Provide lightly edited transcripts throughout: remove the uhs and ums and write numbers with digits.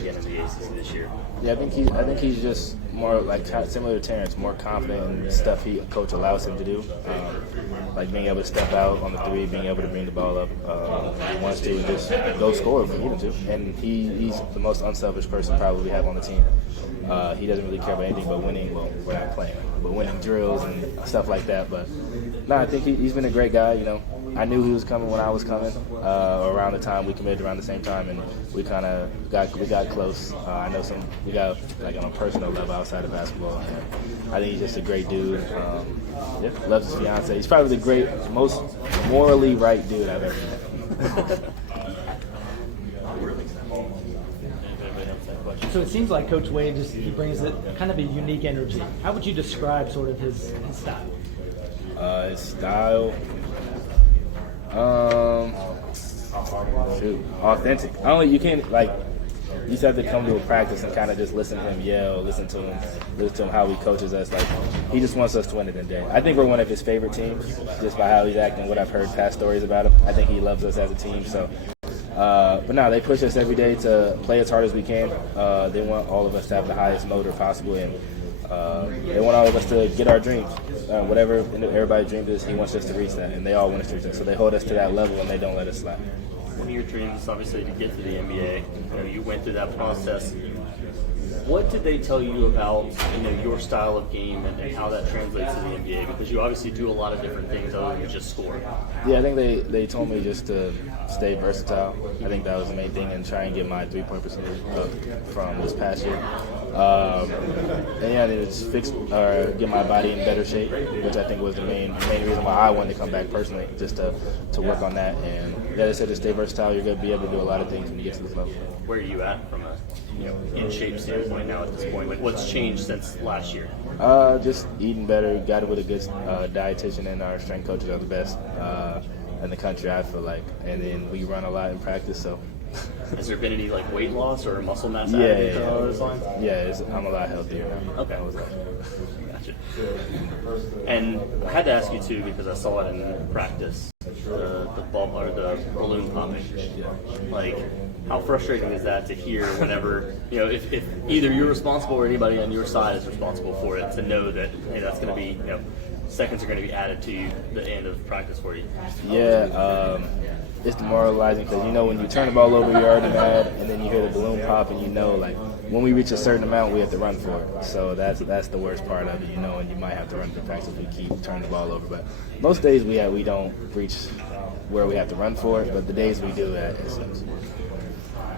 again in the ACC this year? Yeah, I think he's just more like similar to Terrence, more confident in stuff coach allows him to do, like being able to step out on the three, being able to bring the ball up if he wants to, and just go score if we need him to. And he's the most unselfish person probably we have on the team. He doesn't really care about anything but winning. Well, we're not playing, but winning drills and stuff like that. But no, I think he's been a great guy. You know, I knew he was coming when I was coming. Around the time we committed, around the same time, and we kind of got close. I know we got like on a personal level outside of basketball. And I think he's just a great dude. Yeah, loves his fiance. He's probably the most morally right dude I've ever met. So it seems like Coach Wade he brings kind of a unique energy. How would you describe sort of his style? His style, authentic. You can't like. You just have to come to a practice and kind of just listen to him yell, listen to him how he coaches us. Like he just wants us to win it in the day. I think we're one of his favorite teams just by how he's acting. What I've heard past stories about him, I think he loves us as a team. So. But no, they push us every day to play as hard as we can. They want all of us to have the highest motor possible, and they want all of us to get our dreams. Whatever everybody's dream is, he wants us to reach that, and they all want us to reach that. So they hold us to that level, and they don't let us slack. One of your dreams is obviously to get to the NBA. You went through that process. What did they tell you about your style of game and how that translates to the NBA? Because you obviously do a lot of different things other than just score. Yeah, I think they told me just to stay versatile. I think that was the main thing, and try and get my 3-point percentage up from this past year. And yeah, just get my body in better shape, which I think was the main reason why I wanted to come back personally, just to work on that. And yeah, they said to stay versatile. You're going to be able to do a lot of things when you get to this level. Where are you at from a in shape standpoint now at this point? Like what's changed since last year? Just eating better. Got it with a good dietitian, and our strength coaches are the best in the country, I feel like. And then we run a lot in practice, so. Has there been any like weight loss or muscle mass added to those lines? Yeah, I'm a lot healthier now. Okay. Gotcha. And I had to ask you too because I saw it in practice, the balloon popping. Like, how frustrating is that to hear whenever if either you're responsible or anybody on your side is responsible for it, to know that hey, that's going to be seconds are going to be added to the end of practice for you. Yeah. It's demoralizing because when you turn the ball over, you're already mad, and then you hear the balloon pop, and like when we reach a certain amount, we have to run for it. So that's the worst part of it, and you might have to run for practice if we keep turning the ball over. But most days we don't reach where we have to run for it, but the days we do, it sucks.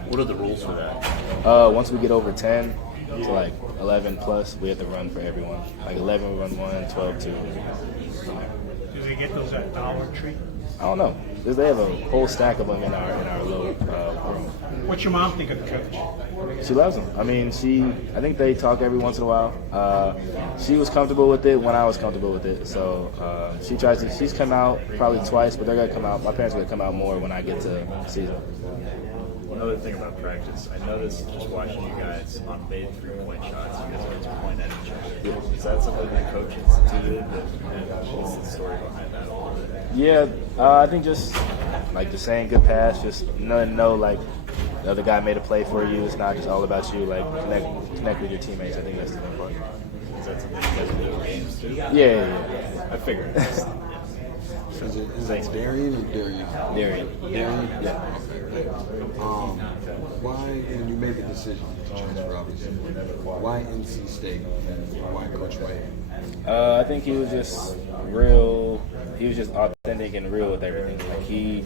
What are the rules for that? Once we get over 10 to like 11 plus, we have to run for everyone. Like 11 we run 1, 12 2. Do they get those at Dollar Tree? I don't know. They have a whole stack of them in our little room. What's your mom think of the coach? She loves him. I mean, I think they talk every once in a while. She was comfortable with it when I was comfortable with it. So she's come out probably twice, but they're going to come out. My parents are going to come out more when I get to see them. One other thing about practice, I noticed just watching you guys on made 3-point shots, you guys always point at each other. Is that something the coach instituted? And what's the story behind that a little bit? Yeah, I think just saying good pass, just know like the other guy made a play for you. It's not just all about you. Like connect with your teammates. I think that's the important part. Is that something you guys do in games too? Yeah. I figured. Is it Darrion or Darrion? Darrion. Yeah. Why, when you made the decision to transfer, obviously, why NC State and why Coach Wade? I think he was just real. He was just authentic and real with everything. Like he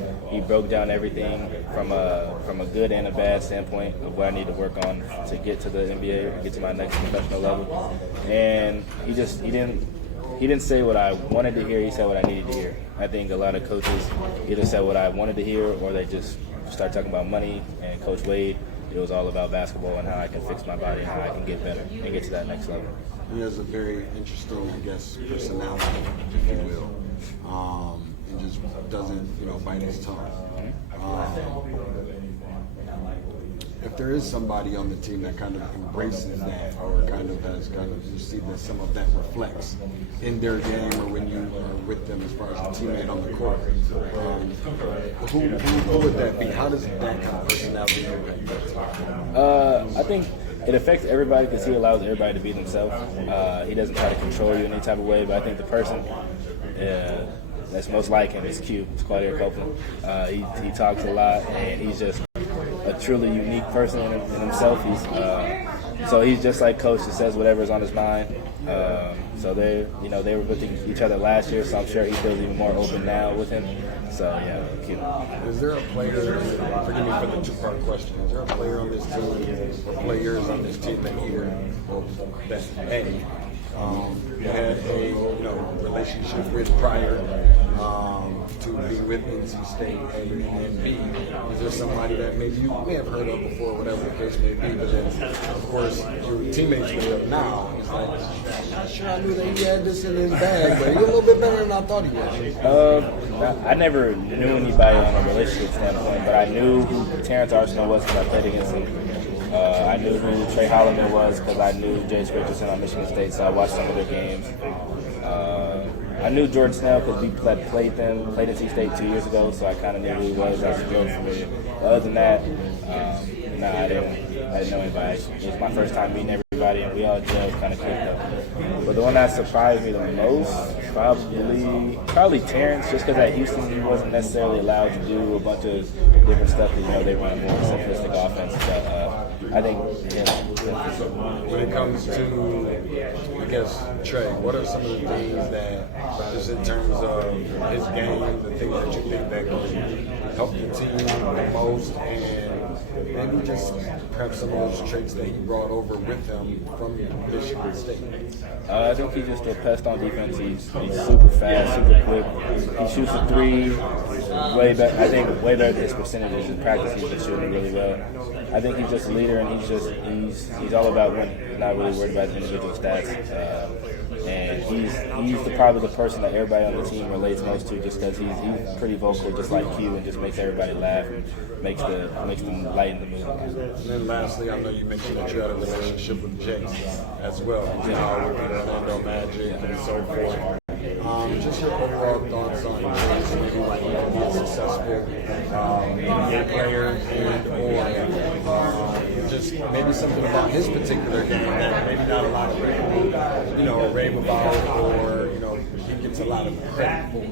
broke down everything from a good and a bad standpoint of what I need to work on to get to the NBA or get to my next professional level. And he didn't say what I wanted to hear. He said what I needed to hear. I think a lot of coaches either said what I wanted to hear or they just start talking about money. And Coach Wade, it was all about basketball and how I can fix my body and how I can get better and get to that next level. He has a very interesting, personality, if you will, and just doesn't, bite his tongue. If there is somebody on the team that kind of embraces that, or you see that some of that reflects in their game, or when you are with them as far as a teammate on the court, who would that be? How does that kind of personality impact that team? I think it affects everybody because he allows everybody to be themselves. He doesn't try to control you in any type of way, but I think the person that's most like him is Q. It's Claudia Copeland. He talks a lot, and he's just a truly unique person in himself. So he's just like Coach that says whatever's on his mind. So they were with each other last year, so I'm sure he feels even more open now with him. So yeah, Q. Is there a player, forgive me for the two-part question, is there a player on this team or players on this team that either had a relationship with prior to be with NC State, and B, is there somebody that maybe you may have heard of before, whatever the case may be, but then of course your teammates with him now, it's like, I'm not sure I knew that he had this in his bag, but he's a little bit better than I thought he was. I never knew anybody on a relationship standpoint, but I knew who Terrence Arsenal was because I played against him. I knew who Trey Holloman was because I knew Jace Richardson on Michigan State, so I watched some of their games. I knew Jordan Snell because we played NC State 2 years ago, so I kind of knew who he was. I was real familiar. But other than that, I didn't know anybody. It was my first time meeting everybody, and we all gelled kind of quick though. But the one that surprised me the most, probably Terrence, just because at Houston he wasn't necessarily allowed to do a bunch of different stuff. They run a more simplistic offense. But I think when it comes to, I guess, Trey, what are some of the things that, just in terms of his game, the things that you think that can help the team the most, and maybe just perhaps some of those traits that he brought over with him from Michigan State? I think he's just a pest on defense. He's super fast, super quick. He shoots a three way better. I think way better than his percentages in practice. He's been shooting really well. I think he's just a leader, and he's all about winning. He's not really worried about his individual stats. And he's probably the person that everybody on the team relates most to, just because he's pretty vocal, just like Q, and just makes everybody laugh and makes them lighten the mood. And then lastly, I know you mentioned that you had a relationship with Jace as well, with the Orlando Magic and so forth. Just your overall thoughts on Jace, maybe like be a successful NBA player, and or just maybe something about his particular game that maybe not a lot of people, rave about, or he gets a lot of credit for.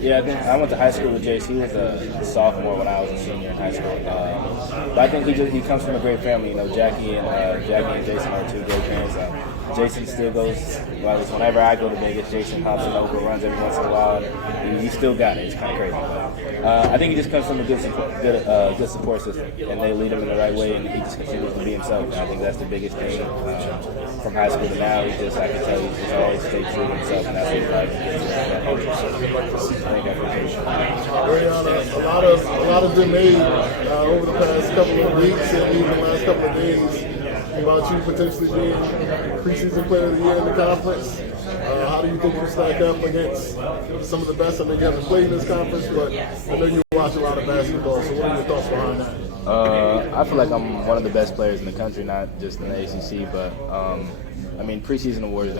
Yeah, I think I went to high school with Jace. He was a sophomore when I was a senior in high school. But I think he comes from a great family. Jackie and Jason are two great parents. Jason still goes, whenever I go to Vegas, Jason hops in over, runs every once in a while. He still got it. It's kind of crazy. But I think he just comes from a good support system, and they lead him in the right way, and he just continues to be himself. And I think that's the biggest thing from high school to now. I can tell he's just always stayed true to himself, and that's what he's like. A lot has been made over the past couple of weeks and even the last couple of days about you potentially being preseason player of the year in the conference. How do you think you stack up against some of the best? I know you haven't played in this conference, but I know you watch a lot of basketball. So what are your thoughts behind that? I feel like I'm one of the best players in the country, not just in the ACC, but preseason awards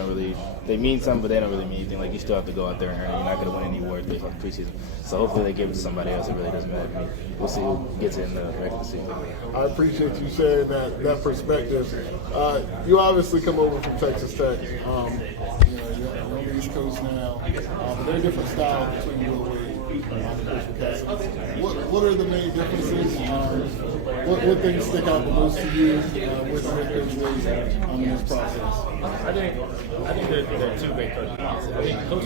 they mean something, but they don't really mean anything. Like, you still have to go out there and earn it. You're not going to win any awards based on preseason. So hopefully they give it to somebody else. It really doesn't matter to me. We'll see who gets it in the regular season. I appreciate you sharing that perspective. You obviously come over from Texas Tech. You're on the East Coast now. But there are different styles between you and Wade and Coach McCassin. What are the main differences? What things stick out the most to you with Coach Wade in this process? I think they're two great coaches. I think Coach